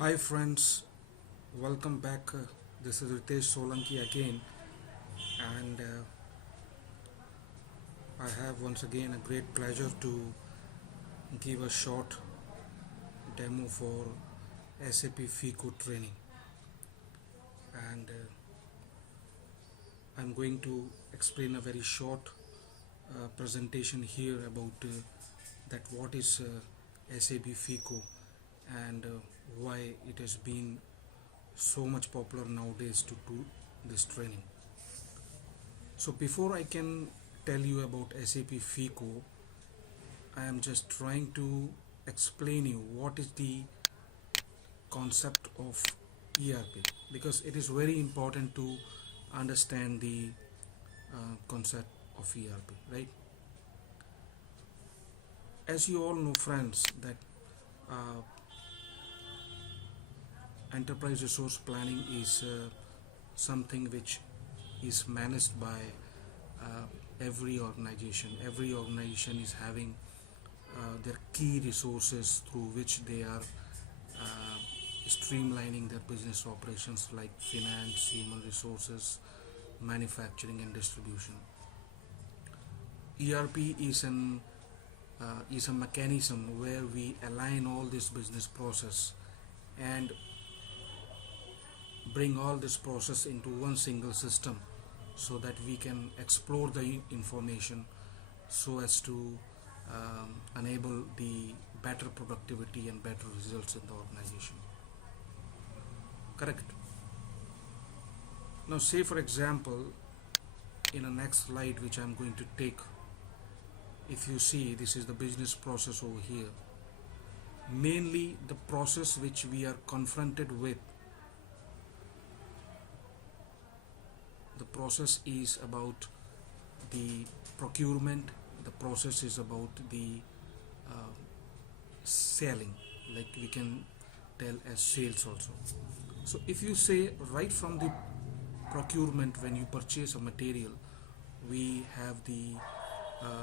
Hi friends, welcome back. This is Ritesh Solanki again, and I have once again a great pleasure to give a short demo for SAP FICO training. And I'm going to explain a very short presentation here about that what is SAP FICO and why it has been so much popular nowadays to do this training. So before I can tell you about SAP FICO, I am just trying to explain you what is the concept of ERP, because it is very important to understand the concept of ERP, right? As you all know, friends, that uh, enterprise resource planning is something which is managed by uh, every organization. Every organization is having their key resources through which they are uh, streamlining their business operations like finance, human resources, manufacturing, and distribution. ERP is a mechanism where we align all this business process and bring all this process into one single system so that we can explore the information so as to enable the better productivity and better results in the organization. Correct. Now, say for example, in the next slide which I'm going to take, if you see, this is the business process over here. Mainly the process which we are confronted with, the process is about the procurement, the process is about the uh, selling, like we can tell as sales also. So if you say right from the procurement, when you purchase a material, we have the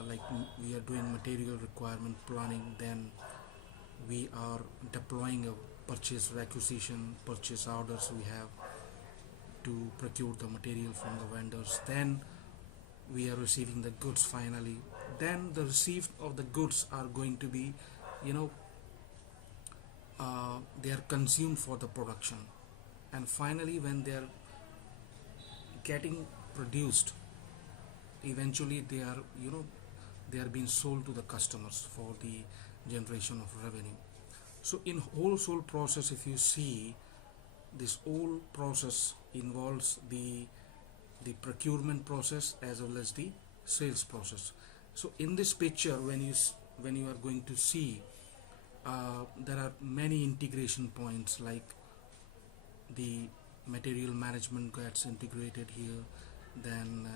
like we are doing material requirement planning, then we are deploying a purchase requisition, purchase orders we have to procure the material from the vendors, then we are receiving the goods finally, then the receipt of the goods are going to be, you know, they are consumed for the production, and finally when they are getting produced, eventually they are, you know, they are being sold to the customers for the generation of revenue. So in whole process, if you see, this whole process involves the procurement process as well as the sales process. So in this picture, when you are going to see, there are many integration points, like the material management gets integrated here, then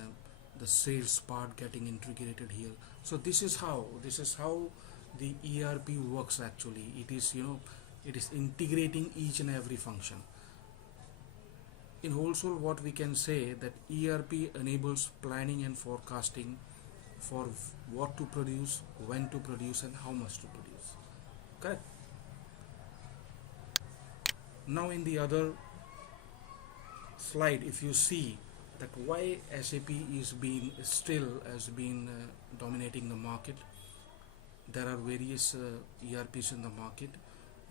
the sales part getting integrated here. So this is how the ERP works actually. It is, you know, it is integrating each and every function. In wholesale, what we can say that ERP enables planning and forecasting for what to produce, when to produce, and how much to produce. Correct. Now in the other slide, if you see that why SAP is being still has been dominating the market, there are various ERPs in the market.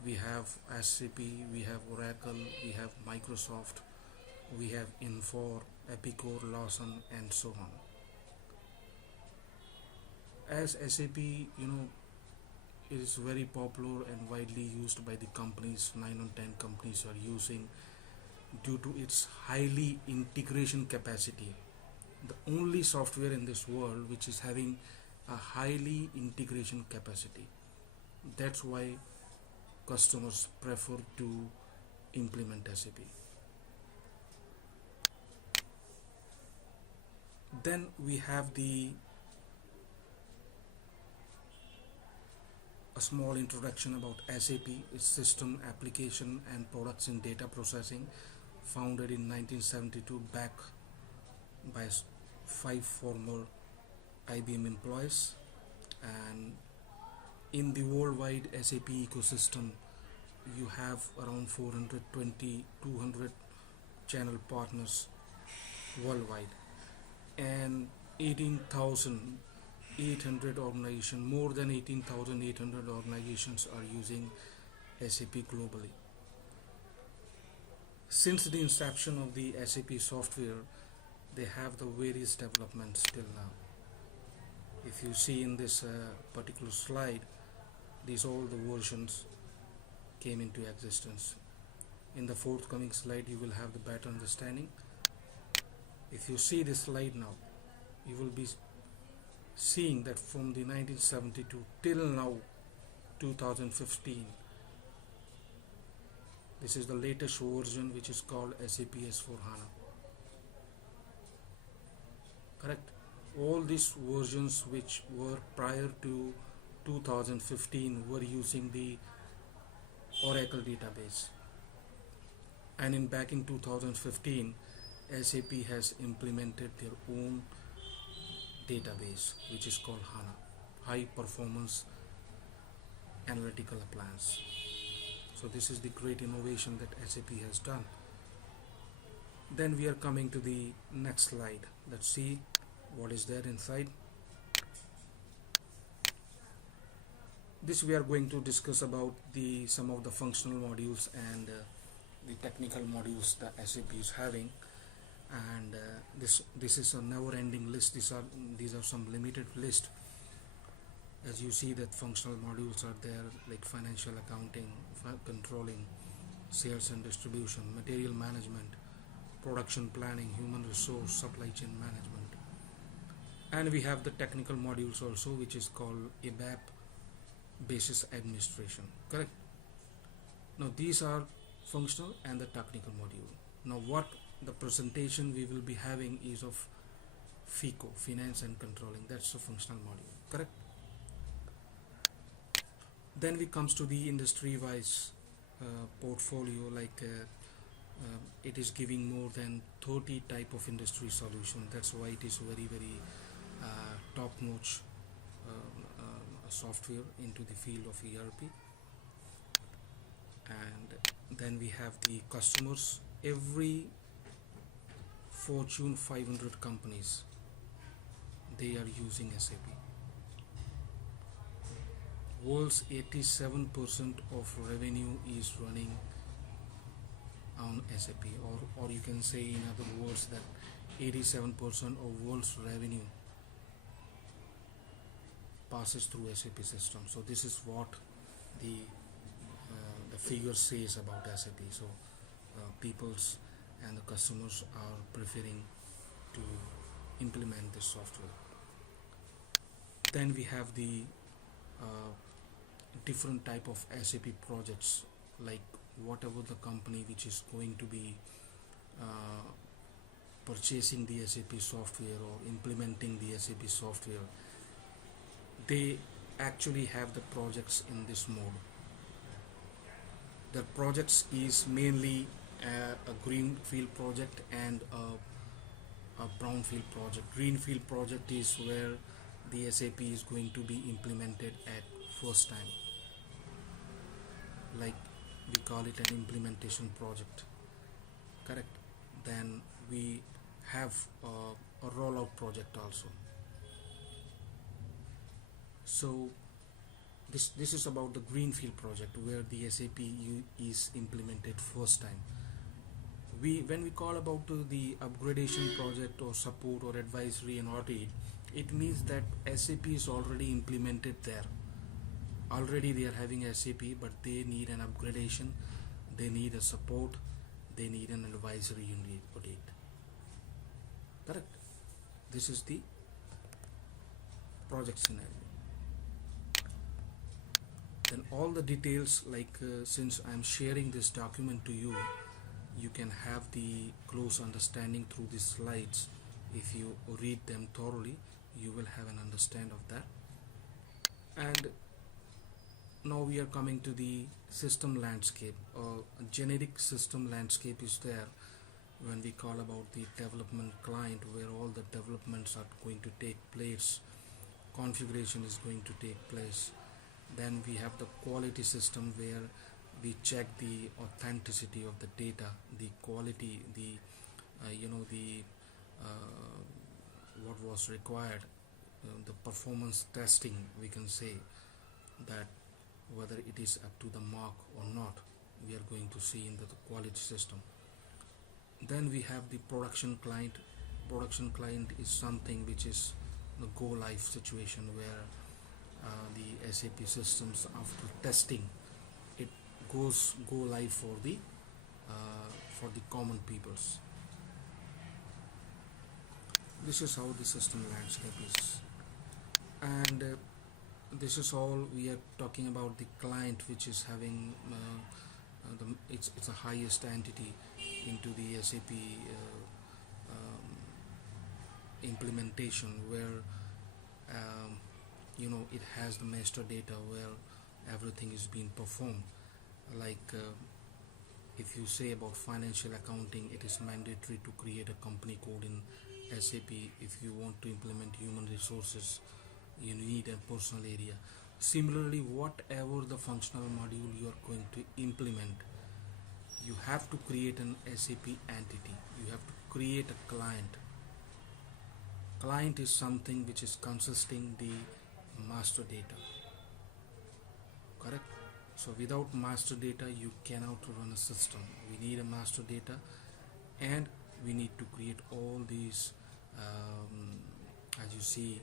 We have SAP, we have Oracle, we have Microsoft, we have Infor, Epicor, Lawson, and so on. As SAP, you know, is very popular and widely used by the companies, 9 or 10 companies are using due to its highly integration capacity. The only software in this world which is having a highly integration capacity. That's why customers prefer to implement SAP. Then we have a small introduction about SAP, its system, application, and products in data processing, founded in 1972, back by 5 former IBM employees. And in the worldwide SAP ecosystem, you have around 420 200 channel partners worldwide, and 18,800 organizations, more than 18,800 organizations are using SAP globally. Since the inception of the SAP software, they have the various developments till now. If you see in this particular slide, these all the versions came into existence. In the forthcoming slide, you will have the better understanding. If you see this slide now, you will be seeing that from the 1972 till now 2015, this is the latest version, which is called SAP S/4HANA. Correct? All these versions which were prior to 2015 were using the Oracle database, and back in 2015, SAP has implemented their own database, which is called HANA, High Performance Analytical Appliance. So this is the great innovation that SAP has done. Then we are coming to the next slide. Let's see what is there inside. This we are going to discuss about some of the functional modules and the technical modules that SAP is having. And this is a never-ending list. These are some limited list. As you see that functional modules are there, like financial accounting, controlling, sales and distribution, material management, production planning, human resource, supply chain management. And we have the technical modules also, which is called ABAP, basis administration. Correct? Now these are functional and the technical module. Now what the presentation we will be having is of FICO, finance and controlling. That's a functional module. Correct? Then we comes to the industry wise portfolio, like it is giving more than 30 type of industry solution. That's why it is very top notch software into the field of ERP. And then we have the customers. Every Fortune 500 companies, they are using SAP. World's 87% of revenue is running on SAP, or you can say in other words that 87% of world's revenue passes through SAP system. So this is what the figure says about SAP. So peoples and the customers are preferring to implement this software. Then we have the different type of SAP projects, like whatever the company which is going to be purchasing the SAP software or implementing the SAP software, they actually have the projects in this mode. The projects is mainly a greenfield project and a brownfield project. Greenfield project is where the SAP is going to be implemented at first time, like we call it an implementation project. Correct? Then we have a rollout project also. So this is about the greenfield project where the SAP is implemented first time. When we call about the upgradation project or support or advisory and audit, it means that SAP is already implemented there. Already they are having SAP, but they need an upgradation, they need a support, they need an advisory audit. Correct? This is the project scenario. Then all the details, like since I'm sharing this document to you, you can have the close understanding through these slides. If you read them thoroughly, you will have an understanding of that. And now we are coming to the system landscape. A generic system landscape is there when we call about the development client, where all the developments are going to take place, configuration is going to take place. Then we have the quality system, where We check the authenticity of the data, the quality, the the uh, what was required, the performance testing, we can say that whether it is up to the mark or not, we are going to see in the quality system. Then we have the production client. Production client is something which is the go live situation where the SAP systems, after testing, it goes go live for the common peoples. This is how the system landscape is, and this is all we are talking about the client, which is having it's a highest entity into the SAP implementation, where it has the master data where everything is being performed. Like if you say about financial accounting, it is mandatory to create a company code in SAP. If you want to implement human resources, you need a personal area. Similarly, whatever the functional module you are going to implement, you have to create an SAP entity. You have to create a client. Client is something which is consisting the master data, correct? So without master data, you cannot run a system. We need a master data, and we need to create all these, as you see,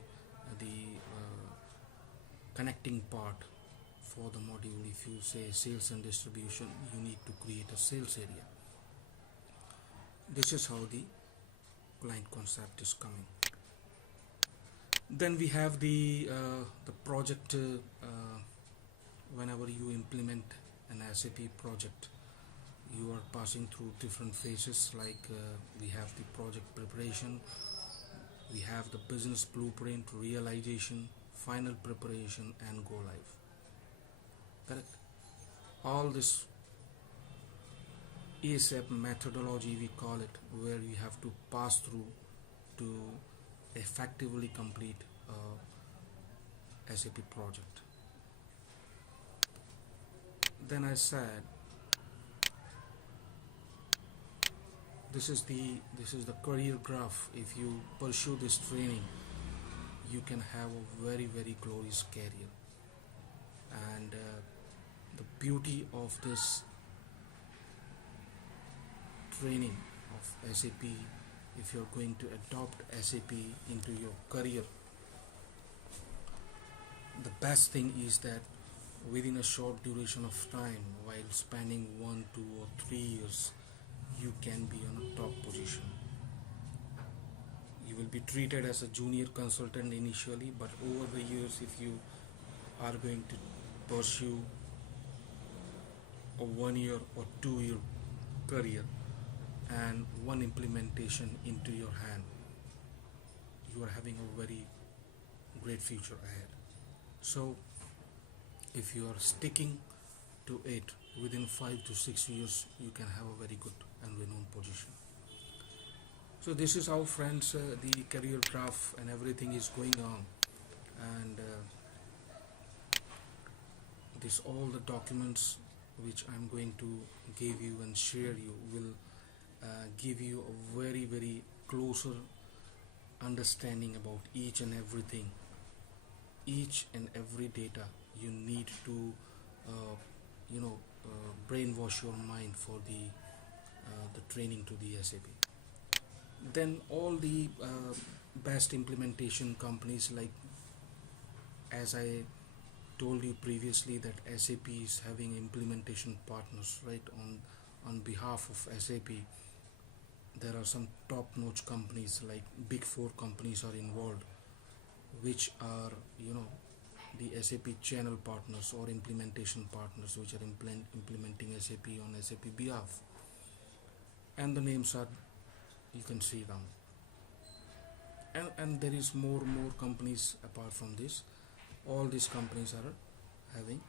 the connecting part for the module. If you say sales and distribution, you need to create a sales area. This is how the client concept is coming. Then we have the project. Whenever you implement an SAP project, you are passing through different phases. Like we have the project preparation, we have the business blueprint, realization, final preparation, and go live. Correct. All this ASAP methodology, we call it, where you have to pass through to effectively complete a SAP project. Then I said this is the career graph. If you pursue this training, you can have a very glorious career. And the beauty of this training of SAP, if you're going to adopt SAP into your career, the best thing is that within a short duration of time, while spending 1, 2, or 3 years, you can be on a top position. You will be treated as a junior consultant initially, but over the years, if you are going to pursue a 1 year or 2 year career and one implementation into your hand, you are having a very great future ahead. So if you are sticking to it, within 5 to 6 years you can have a very good and renowned position. So this is how, friends, the career graph and everything is going on, and this all the documents which I'm going to give you and share you will give you a very closer understanding about each and everything, each and every data. You need to brainwash your mind for the training to the SAP. Then all the best implementation companies, like as I told you previously, that SAP is having implementation partners, right? On behalf of SAP, there are some top-notch companies, like big four companies are involved, which are the SAP channel partners or implementation partners, which are implementing SAP on SAP behalf, and the names are, you can see them. And there is more companies apart from this. All these companies are having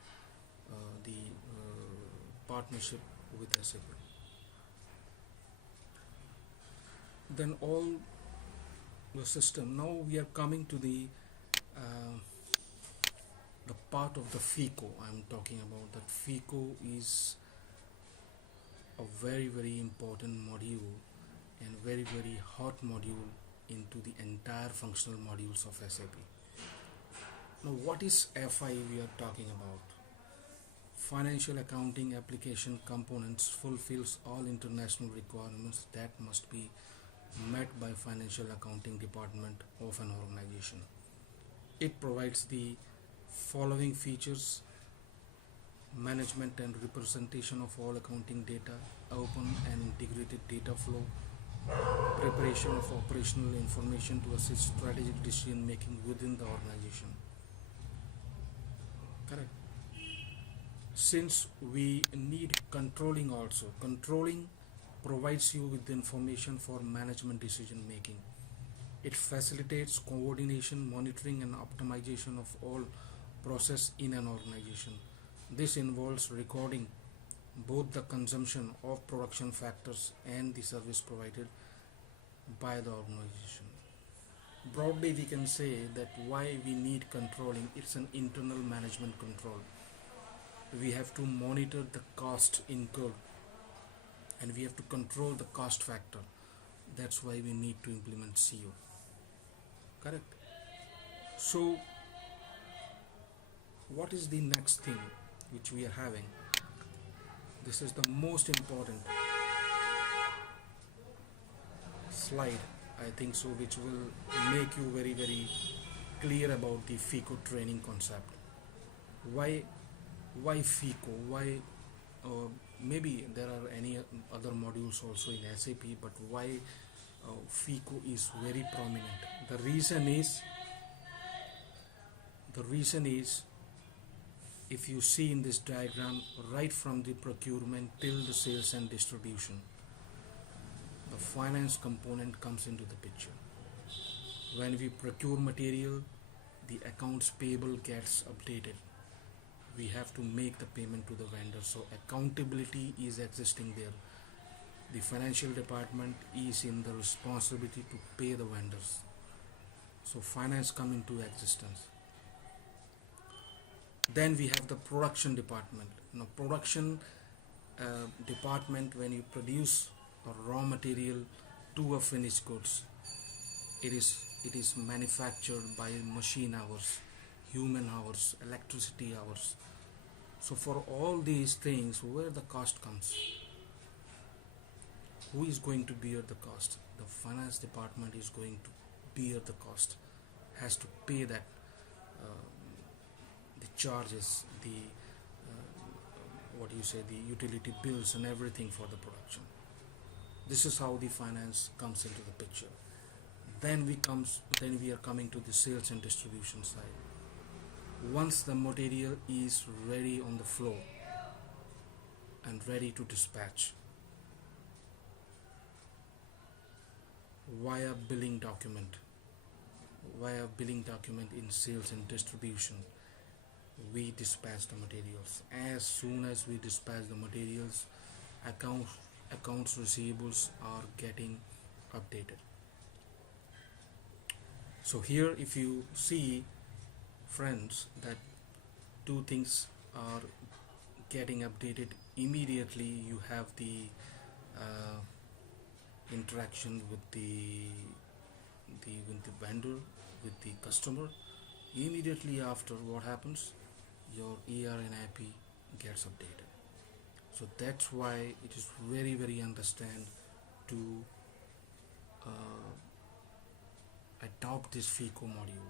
the partnership with SAP. Then all the system. Now we are coming to the part of the FICO. I'm talking about that. FICO is a very very important module and very very hot module into the entire functional modules of SAP. Now what is FI we are talking about? Financial accounting application components fulfills all international requirements that must be met by financial accounting department of an organization. It provides the following features: management and representation of all accounting data, open and integrated data flow, preparation of operational information to assist strategic decision making within the organization. Correct. Since we need controlling also, controlling provides you with the information for management decision making. It facilitates coordination, monitoring and optimization of all process in an organization. This involves recording both the consumption of production factors and the service provided by the organization. Broadly we can say that why we need controlling, it's an internal management control. We have to monitor the cost incurred and we have to control the cost factor. That's why we need to implement CO. Correct. So what is the next thing which we are having? This is the most important slide, I think so, which will make you very very clear about the FICO training concept. Why FICO? Why maybe there are any other modules also in SAP, but why FICO is very prominent? The reason is if you see in this diagram, right from the procurement till the sales and distribution, the finance component comes into the picture. When we procure material, the accounts payable gets updated. We have to make the payment to the vendor, so accountability is existing there. The financial department is in the responsibility to pay the vendors, so finance come into existence. Then we have the production department. Now production department, when you produce a raw material to a finished goods, it is manufactured by machine hours, human hours, electricity hours. So for all these things, where the cost comes? Who is going to bear the cost? The finance department is going to bear the cost, has to pay that the charges, the the utility bills and everything for the production. This is how the finance comes into the picture. Then we are coming to the sales and distribution side. Once the material is ready on the floor and ready to dispatch, via billing document in sales and distribution, we dispatch the materials. As soon as we dispatch the materials, accounts receivables are getting updated. So here if you see, friends, that two things are getting updated immediately. You have the interaction with the vendor, with the customer. Immediately after, what happens? Your ER and IP gets updated. So that's why it is very very understand to adopt this FICO module.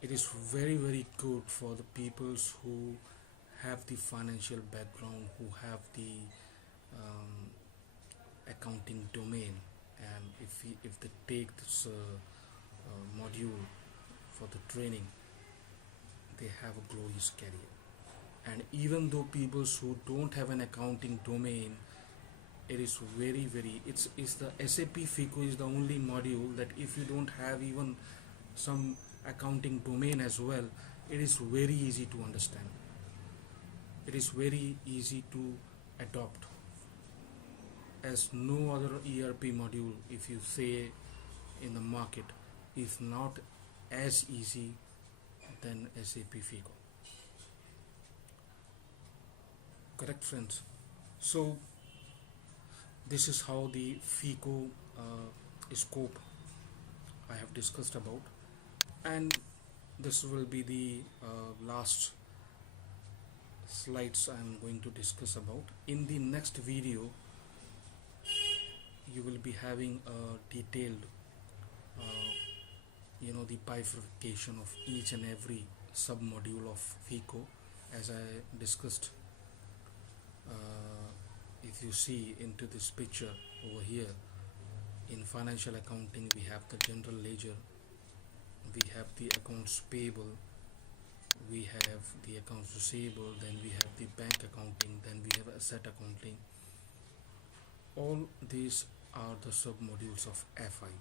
It is very very good for the peoples who have the financial background, who have the accounting domain, and if they take this module for the training, they have a glorious career. And even though people who don't have an accounting domain, it is very very, it's the SAP FICO is the only module that if you don't have even some accounting domain as well, it is very easy to understand. It is very easy to adopt, as no other ERP module, if you say in the market, is not as easy than SAP FICO. Correct, friends. So this is how the FICO scope I have discussed about, and this will be the last slides I am going to discuss about. In the next video, you will be having a detailed, uh, the bifurcation of each and every sub module of FICO, as I discussed. If you see into this picture over here, in financial accounting, we have the general ledger, we have the accounts payable, we have the accounts receivable, then we have the bank accounting, then we have asset accounting. All these are the sub modules of FI.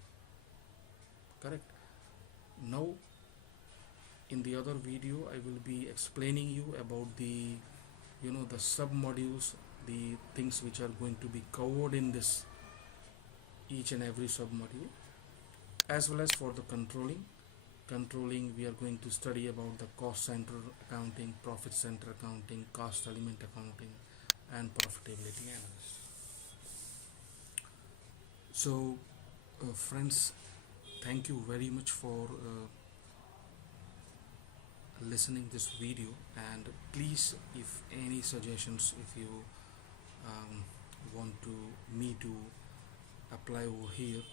Correct. Now, in the other video, I will be explaining you about the sub modules, the things which are going to be covered in this each and every sub module, as well as for the controlling. We are going to study about the cost center accounting, profit center accounting, cost element accounting, and profitability analysis. So friends, thank you very much for listening this video, and please, if any suggestions, if you um, want to me to apply over here,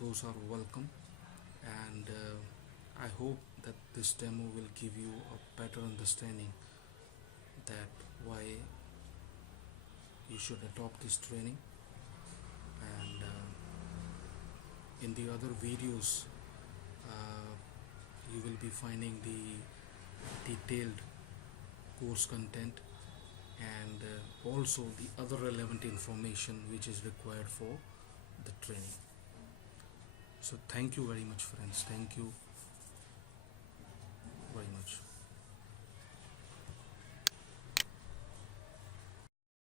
those are welcome. And I hope that this demo will give you a better understanding that why you should adopt this training. And in the other videos, uh, you will be finding the detailed course content, and also the other relevant information which is required for the training. So thank you very much, friends. Thank you.